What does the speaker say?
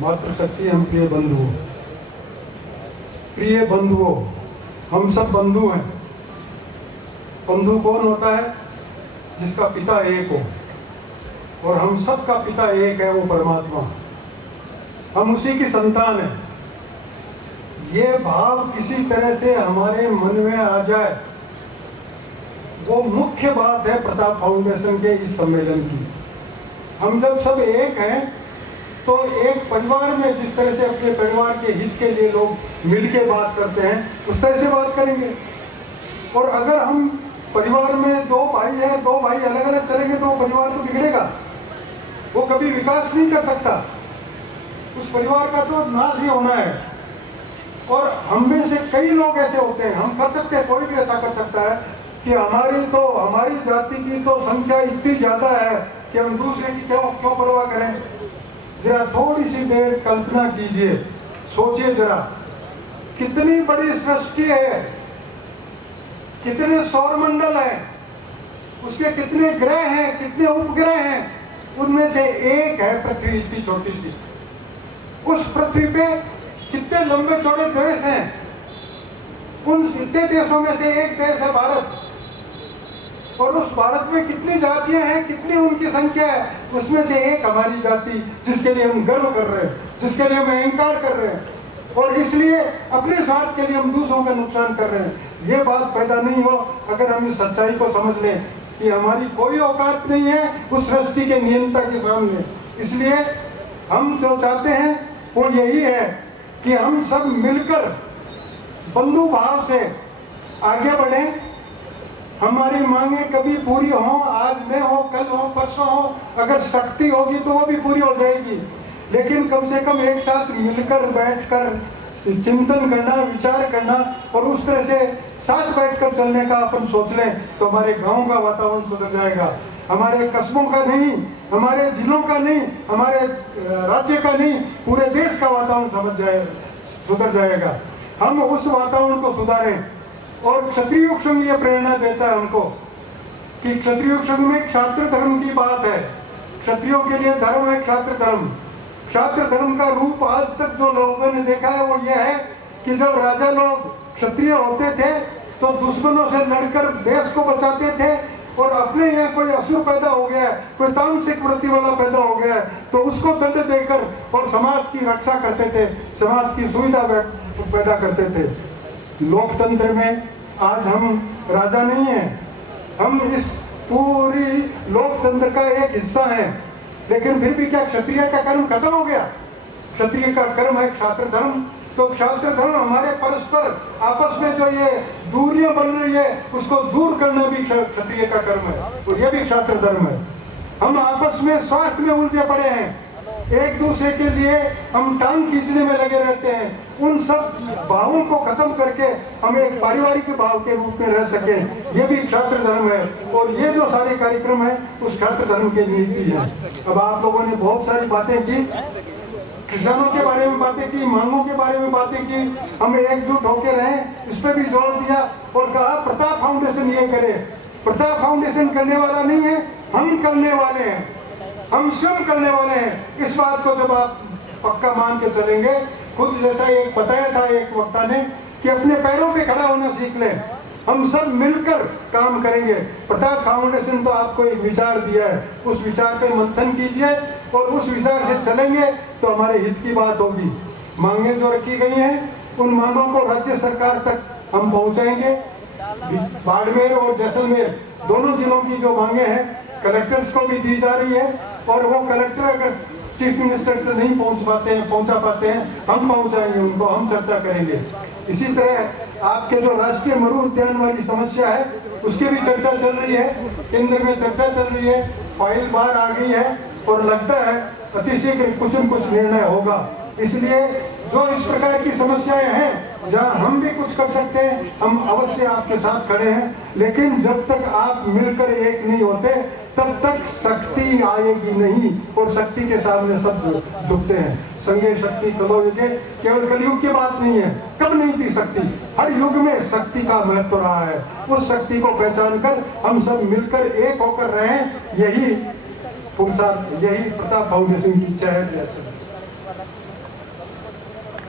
मातृशक्ति हम प्रिय बंधुओं, प्रिय बंधुओं, हम सब बंधु हैं। बंधु कौन होता है? जिसका पिता एक हो, और हम सब का पिता एक है, वो परमात्मा। हम उसी की संतान हैं। ये भाव किसी तरह से हमारे मन में आ जाए, वो मुख्य बात है प्रताप फाउंडेशन के इस सम्मेलन की। हम जब सब एक हैं तो एक परिवार में जिस तरह से अपने परिवार के हित के लिए लोग मिलके बात करते हैं, उस तरह से बात करेंगे। और अगर हम परिवार में दो भाई हैं, दो भाई अलग अलग चलेंगे तो परिवार तो बिगड़ेगा, वो कभी विकास नहीं कर सकता। उस परिवार का तो नाश ही होना है। और हम में से कई लोग ऐसे होते हैं, हम कर सकते हैं, कोई भी ऐसा कर सकता है कि हमारी जाति की तो संख्या इतनी ज्यादा है कि हम दूसरे की क्यों परवाह करें। जरा थोड़ी सी देर कल्पना कीजिए, सोचिए जरा, कितनी बड़ी सृष्टि है, कितने सौरमंडल हैं, उसके कितने ग्रह हैं, कितने उपग्रह हैं, उनमें से एक है पृथ्वी, इतनी छोटी सी। उस पृथ्वी पे कितने लंबे चौड़े देश हैं, उन इतने देशों में से एक देश है भारत। और उस भारत में कितनी जातियां हैं, कितनी उनकी संख्या है, उसमें से एक हमारी जाति, जिसके लिए हम गर्व कर रहे हैं, जिसके लिए हम अहंकार कर रहे हैं, और इसलिए अपने स्वार्थ के लिए हम दूसरों का नुकसान कर रहे हैं। ये बात पैदा नहीं हो अगर हम इस सच्चाई को समझ लें कि हमारी कोई औकात नहीं है उस सृष्टि के नियंता के सामने। इसलिए हम जो चाहते हैं वो यही है कि हम सब मिलकर बंधु भाव से आगे बढ़ें। हमारी मांगे कभी पूरी हो, आज में हो, कल हो, परसों हो, अगर शक्ति होगी तो वो भी पूरी हो जाएगी। लेकिन कम से कम एक साथ मिलकर बैठकर चिंतन करना, विचार करना, और उस तरह से साथ बैठकर चलने का अपन सोच लें तो हमारे गांव का वातावरण सुधर जाएगा। हमारे कस्बों का नहीं, हमारे जिलों का नहीं, हमारे राज्य का नहीं, पूरे देश का वातावरण सुधर जाएगा। हम उस वातावरण को सुधारें। और क्षत्रिय योग संघ ये प्रेरणा देता है हमको कि क्षत्रिय योग संघ में क्षात्र धर्म की बात है। क्षत्रियों के लिए धर्म है क्षात्र धर्म। क्षात्र धर्म का रूप आज तक जो लोगों ने देखा है वो ये है कि जब राजा लोग क्षत्रिय होते थे तो दुश्मनों से लड़कर देश को बचाते थे, और अपने यहाँ कोई असुर पैदा हो गया है, कोई तामसिक वृत्ति वाला पैदा हो गया है, तो उसको दंड देकर और समाज की रक्षा करते थे, समाज की सुविधा पैदा करते थे। लोकतंत्र में आज हम राजा नहीं हैं, हम इस पूरी लोकतंत्र का एक हिस्सा हैं। लेकिन फिर भी क्या क्षत्रिय का कर्म खत्म हो गया? क्षत्रिय का कर्म है क्षात्र धर्म। तो क्षात्र धर्म हमारे परस्पर आपस में जो ये दूरियां बन रही है उसको दूर करना भी क्षत्रिय का कर्म है, और ये भी क्षात्र धर्म है। हम आपस में स्वार्थ में उलझे पड़े हैं, एक दूसरे के लिए हम टांग खींचने में लगे रहते हैं। उन सब भावों को खत्म करके हम एक पारिवारिक भाव के रूप में रह सके, ये भी क्षात्र धर्म है। और ये जो सारे कार्यक्रम है उस क्षात्र धर्म की नीति है। अब आप लोगों ने बहुत सारी बातें की, किसानों के बारे में बातें की, मांगों के बारे में बातें की, हम एकजुट होकर रहें, इस पर भी जोर दिया और कहा प्रताप फाउंडेशन ये करे। प्रताप फाउंडेशन करने वाला नहीं है, हम करने वाले हैं, हम स्वयं करने वाले हैं। इस बात को जब आप पक्का मान के चलेंगे, खुद जैसा एक बताया था एक वक्ता ने कि अपने पैरों पे खड़ा होना सीख लें, हम सब मिलकर काम करेंगे। प्रताप फाउंडेशन तो आपको एक विचार दिया है, उस विचार पे मंथन कीजिए और उस विचार से चलेंगे तो हमारे हित की बात होगी। मांगे जो रखी गई हैं उन मांगों को राज्य सरकार तक हम पहुंचाएंगे। बाड़मेर और जैसलमेर दोनों जिलों की जो मांगे हैं कलेक्टर्स को भी दी जा रही है, और वो कलेक्टर अगर चीफ मिनिस्टर तक नहीं पहुंचा पाते हैं, हम पहुंचाएंगे उनको, हम चर्चा करेंगे। इसी तरह आपके जो राष्ट्रीय मरु उद्यान वाली समस्या है उसकी भी चर्चा चल रही है, केंद्र में चर्चा चल रही है, फाइल बाहर आ गई है और लगता है अतिशीघ्र कुछ न कुछ निर्णय होगा। इसलिए जो इस प्रकार की समस्याएं हैं जहां हम भी कुछ कर सकते हैं, हम अवश्य आपके साथ खड़े हैं। लेकिन जब तक आप मिलकर एक नहीं होते तब तक शक्ति आएगी नहीं, और शक्ति के सामने सब झुकते हैं। संगे शक्ति कलो युगे, केवल कलयुग की बात नहीं है, कब नहीं थी शक्ति, हर युग में शक्ति का महत्व रहा है। उस शक्ति को पहचान कर हम सब मिलकर एक होकर रहें, यही प्रताप फाउंडेशन की इच्छा है। वाला